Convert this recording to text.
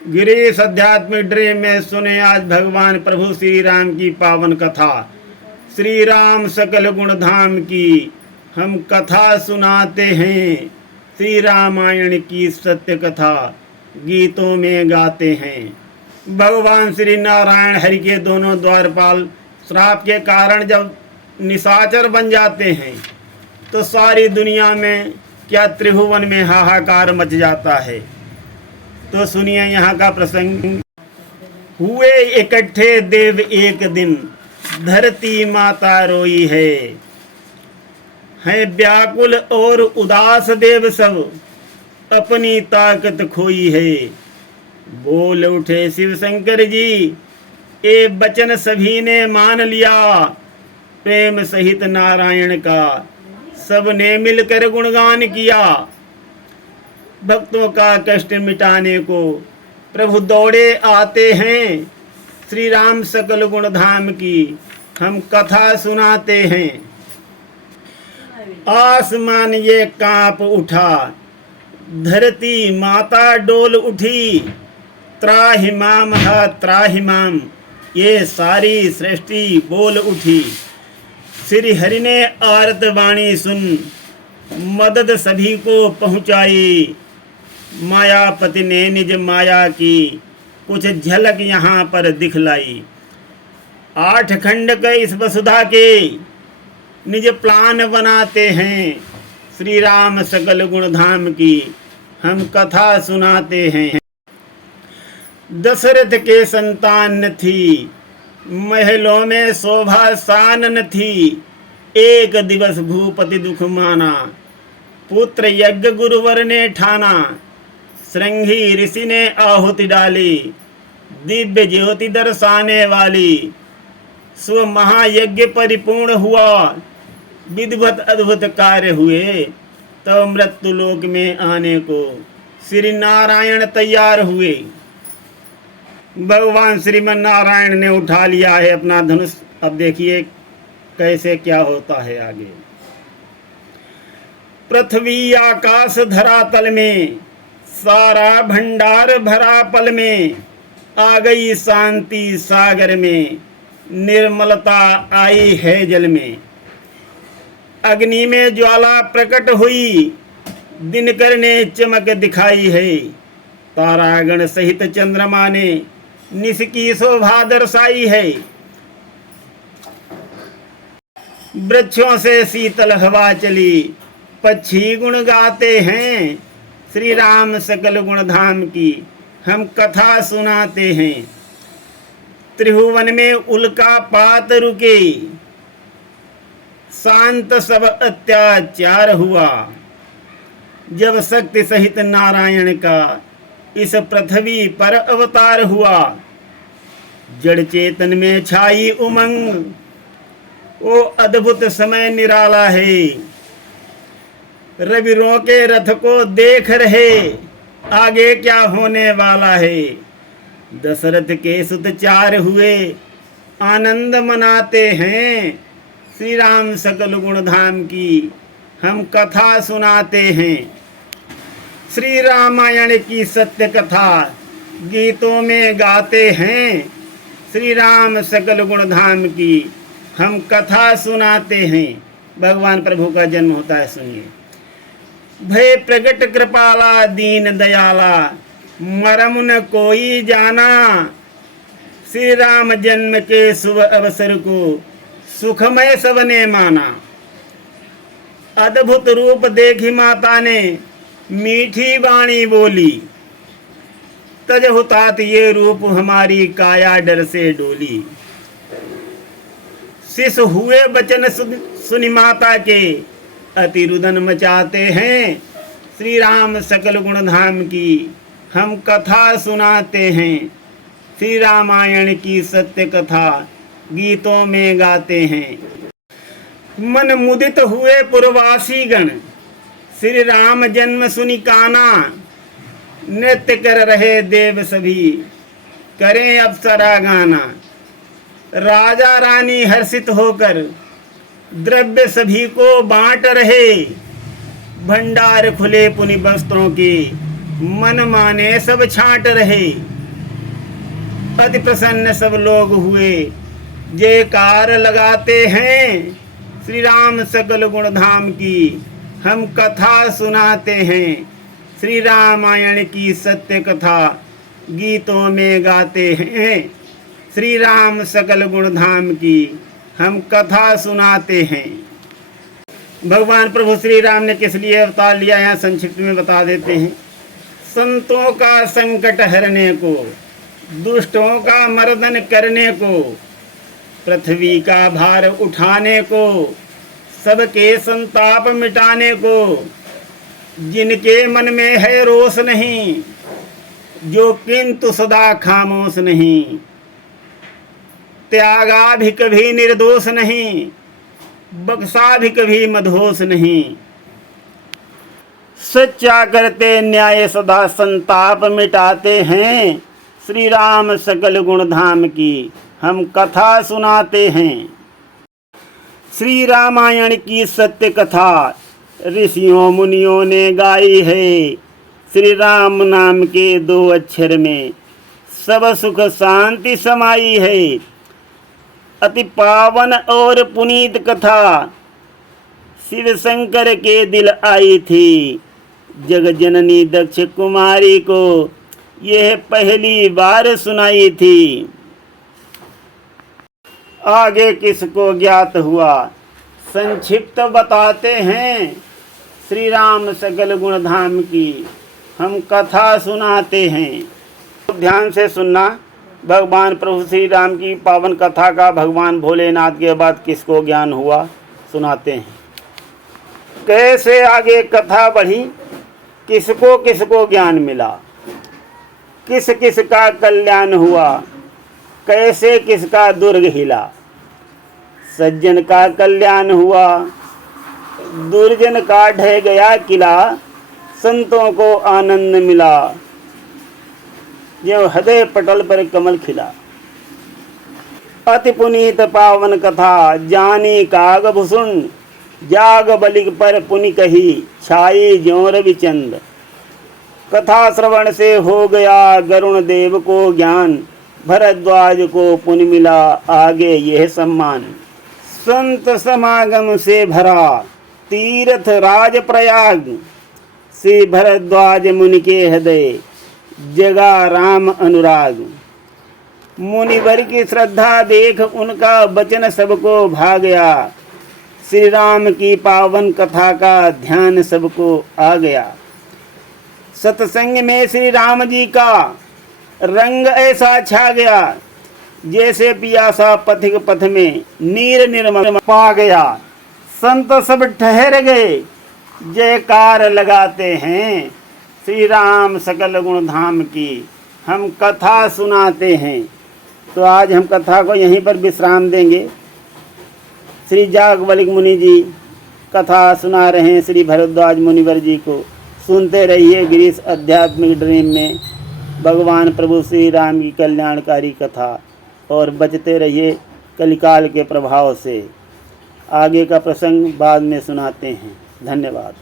गिरीश अध्यात्मिक ड्रीम में सुने आज भगवान प्रभु श्री राम की पावन कथा। श्री राम सकल गुण धाम की हम कथा सुनाते हैं। श्री रामायण की सत्य कथा गीतों में गाते हैं। भगवान श्री नारायण हरि के दोनों द्वारपाल श्राप के कारण जब निशाचर बन जाते हैं तो सारी दुनिया में क्या त्रिभुवन में हाहाकार मच जाता है। तो सुनिए यहाँ का प्रसंग। हुए इकट्ठे देव एक दिन, धरती माता रोई है व्याकुल और उदास देव सब, अपनी ताकत खोई है। बोल उठे शिव शंकर जी, ये वचन सभी ने मान लिया। प्रेम सहित नारायण का सबने मिलकर गुणगान किया। भक्तों का कष्ट मिटाने को प्रभु दौड़े आते हैं। श्री राम सकल गुण धाम की हम कथा सुनाते हैं। आसमान ये कांप उठा, धरती माता डोल उठी। त्राहिमाम हा त्राहिमाम, ये सारी सृष्टि बोल उठी। श्री हरि ने आरत वाणी सुन, मदद सभी को पहुंचाई। मायापति ने निज माया की कुछ झलक यहाँ पर दिखलाई। 8 खंड के इस वसुधा के निज प्लान बनाते हैं। श्री राम सकल गुण धाम की हम कथा सुनाते हैं। दशरथ के संतान न थी, महलों में शोभा शान न थी। एक दिवस भूपति दुख माना, पुत्र यज्ञ गुरुवर ने ठाना। श्रृंगी ऋषि ने आहुति डाली, दिव्य ज्योति दर्शाने वाली। स्व महायज्ञ परिपूर्ण हुआ, विधिवत अद्भुत कार्य हुए। तब मृत्यु लोक में आने को श्री नारायण तैयार हुए। भगवान श्रीमन नारायण ने उठा लिया है अपना धनुष। अब देखिए कैसे क्या होता है आगे। पृथ्वी आकाश धरातल में, सारा भंडार भरा पल में। आ गई शांति सागर में, निर्मलता आई है जल में। अग्नि में ज्वाला प्रकट हुई, दिनकर ने चमक दिखाई है। तारागण सहित चंद्रमा ने निश की शोभा दर्शाई है। वृक्षों से शीतल हवा चली, पक्षी गुण गाते हैं। श्री राम सकल गुण धाम की हम कथा सुनाते हैं। त्रिभुवन में उल्का पात रुके, शांत सब अत्याचार हुआ। जब शक्ति सहित नारायण का इस पृथ्वी पर अवतार हुआ। जड़ चेतन में छाई उमंग, वो अद्भुत समय निराला है। रविरों के रथ को देख रहे, आगे क्या होने वाला है। दशरथ के सुत 4 हुए, आनंद मनाते हैं। श्री राम सकल गुण धाम की हम कथा सुनाते हैं। श्री रामायण की सत्य कथा गीतों में गाते हैं। श्री राम सकल गुण धाम की हम कथा सुनाते हैं। भगवान प्रभु का जन्म होता है, सुनिए। भय प्रगट कृपाला दीन दयाला, मरम न कोई जाना। श्री राम जन्म के शुभ अवसर को सुखमय सबने माना। अद्भुत रूप देखी माता ने मीठी वाणी बोली। तज हुतात ये रूप हमारी काया डर से डोली। शिशु हुए वचन सुनि माता के, अति रुदन मचाते हैं। श्री राम सकल गुण धाम की हम कथा सुनाते हैं। श्री रामायण की सत्य कथा गीतों में गाते हैं। मन मुदित हुए पुरवासी गण, श्री राम जन्म सुनि काना। नृत्य कर रहे देव सभी, करें अप्सरा गाना। राजा रानी हर्षित होकर द्रव्य सभी को बांट रहे। भंडार खुले पुनि वस्त्रों के, मन माने सब छांट रहे। अति प्रसन्न सब लोग हुए, जयकार लगाते हैं। श्री राम सकल गुण धाम की हम कथा सुनाते हैं। श्री रामायण की सत्य कथा गीतों में गाते हैं। श्री राम सकल गुण धाम की हम कथा सुनाते हैं। भगवान प्रभु श्री राम ने किस लिए अवतार लिया, यहाँ संक्षिप्त में बता देते हैं। संतों का संकट हरने को, दुष्टों का मर्दन करने को, पृथ्वी का भार उठाने को, सबके संताप मिटाने को। जिनके मन में है रोष नहीं, जो किंतु सदा खामोश नहीं, त्यागा भी कभी निर्दोष नहीं, बख्शा भी कभी मदहोश नहीं। सच्चा करते न्याय सदा संताप मिटाते हैं। श्री राम सकल गुण धाम की हम कथा सुनाते हैं। श्री रामायण की सत्य कथा ऋषियों मुनियों ने गाई है। श्री राम नाम के 2 अक्षर में सब सुख शांति समाई है। अति पावन और पुनीत कथा शिव शंकर के दिल आई थी। जग जननी दक्ष कुमारी को यह पहली बार सुनाई थी। आगे किसको ज्ञात हुआ, संक्षिप्त बताते हैं। श्री राम सकल गुण धाम की हम कथा सुनाते हैं। ध्यान से सुनना। भगवान प्रभु श्री राम की पावन कथा का भगवान भोलेनाथ के बाद किसको ज्ञान हुआ, सुनाते हैं। कैसे आगे कथा बढ़ी, किसको किसको ज्ञान मिला, किस किस का कल्याण हुआ, कैसे किसका दुर्ग हिला। सज्जन का कल्याण हुआ, दुर्जन का ढह गया किला। संतों को आनंद मिला, जो हृदय पटल पर कमल खिला। अति पुनीत पावन कथा जानी काग भूषुण, जाग बलिक पर पुनि कही छाई ज्यों रविचंद। कथा श्रवण से हो गया गरुण देव को ज्ञान, भरद्वाज को पुनि मिला आगे यह सम्मान। संत समागम से भरा तीर्थ राज प्रयाग, श्री भरद्वाज मुनि के हृदय जगा राम अनुराग। मुनिवर की श्रद्धा देख उनका वचन सबको भा गया। श्री राम की पावन कथा का ध्यान सबको आ गया। सत्संग में श्री राम जी का रंग ऐसा छा गया, जैसे पियासा पथिक पथ में नीर निर्मल पा गया। संत सब ठहर गए, जयकार लगाते हैं। श्री राम सकल गुण धाम की हम कथा सुनाते हैं। तो आज हम कथा को यहीं पर विश्राम देंगे। श्री जागवलिक मुनि जी कथा सुना रहे हैं श्री भरद्वाज मुनिवर जी को। सुनते रहिए गिरीश आध्यात्मिक ड्रीम में भगवान प्रभु श्री राम की कल्याणकारी कथा, और बचते रहिए कलिकाल के प्रभाव से। आगे का प्रसंग बाद में सुनाते हैं। धन्यवाद।